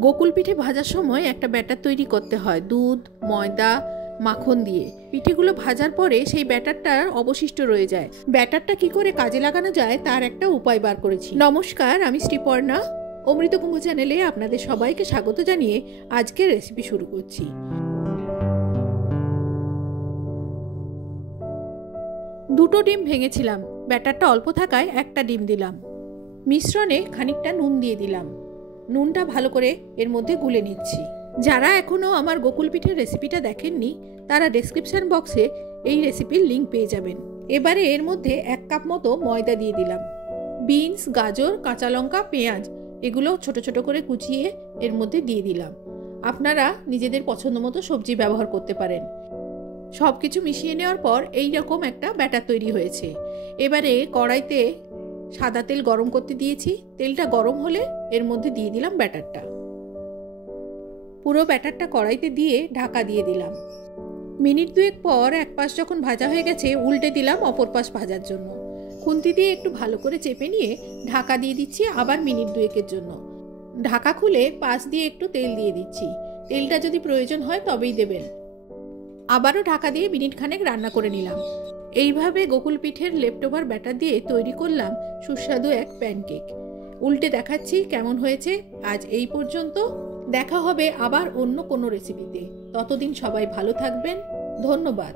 গোকুল পিঠে ভাজার সময় একটা ব্যাটার তৈরি করতে হয় দুধ, ময়দা, মাখন দিয়ে। পিঠেগুলো ভাজার পরে সেই ব্যাটারটা অবশিষ্ট রয়ে যায়। ব্যাটারটা কি করে কাজে লাগানো যায় তার একটা উপায় বার করেছি। নমস্কার, আমি শ্রীপর্ণা। অমৃতকুম্ভ চ্যানেলে আপনাদের সবাইকে স্বাগত জানিয়ে আজকের রেসিপি শুরু করছি। দুটো ডিম ভেঙেছিলাম, ব্যাটারটা অল্প থাকায় একটা ডিম দিলাম। মিশ্রণে খানিকটা নুন দিয়ে দিলাম। নুনটা ভালো করে এর মধ্যে গুলে নিচ্ছি। যারা এখনও আমার গোকুল পিঠের রেসিপিটা দেখেননি তারা ডেসক্রিপশন বক্সে এই রেসিপির লিঙ্ক পেয়ে যাবেন। এবারে এর মধ্যে 1 কাপ মতো ময়দা দিয়ে দিলাম। বিনস, গাজর, কাঁচা লঙ্কা, পেঁয়াজ এগুলো ছোট ছোট করে কুচিয়ে এর মধ্যে দিয়ে দিলাম। আপনারা নিজেদের পছন্দ মতো সবজি ব্যবহার করতে পারেন। সব কিছু মিশিয়ে নেওয়ার পর এই রকম একটা ব্যাটার তৈরি হয়েছে। এবারে কড়াইতে সাদা তেল গরম করতে দিয়েছি। তেলটা গরম হলে এর মধ্যে দিয়ে দিলাম ব্যাটারটা। পুরো ব্যাটারটা কড়াইতে দিয়ে ঢাকা দিয়ে দিলাম। মিনিট 2 পর এক পাশ যখন ভাজা হয়ে গেছে উল্টে দিলাম অপর পাশ ভাজার জন্য। খুন্তি দিয়ে একটু ভালো করে চেপে নিয়ে ঢাকা দিয়ে দিচ্ছি আবার মিনিট 2 জন্য। ঢাকা খুলে পাশ দিয়ে একটু তেল দিয়ে দিচ্ছি। তেলটা যদি প্রয়োজন হয় তবেই দেবেন। আবারও ঢাকা দিয়ে মিনিট খানেক রান্না করে নিলাম। এইভাবে গোকুল পিঠের লেফটওভার ব্যাটার দিয়ে তৈরি করলাম সুস্বাদু এক প্যানকেক। উল্টে দেখাচ্ছি কেমন হয়েছে। আজ এই পর্যন্ত, দেখা হবে আবার অন্য কোনো রেসিপিতে। ততদিন সবাই ভালো থাকবেন। ধন্যবাদ।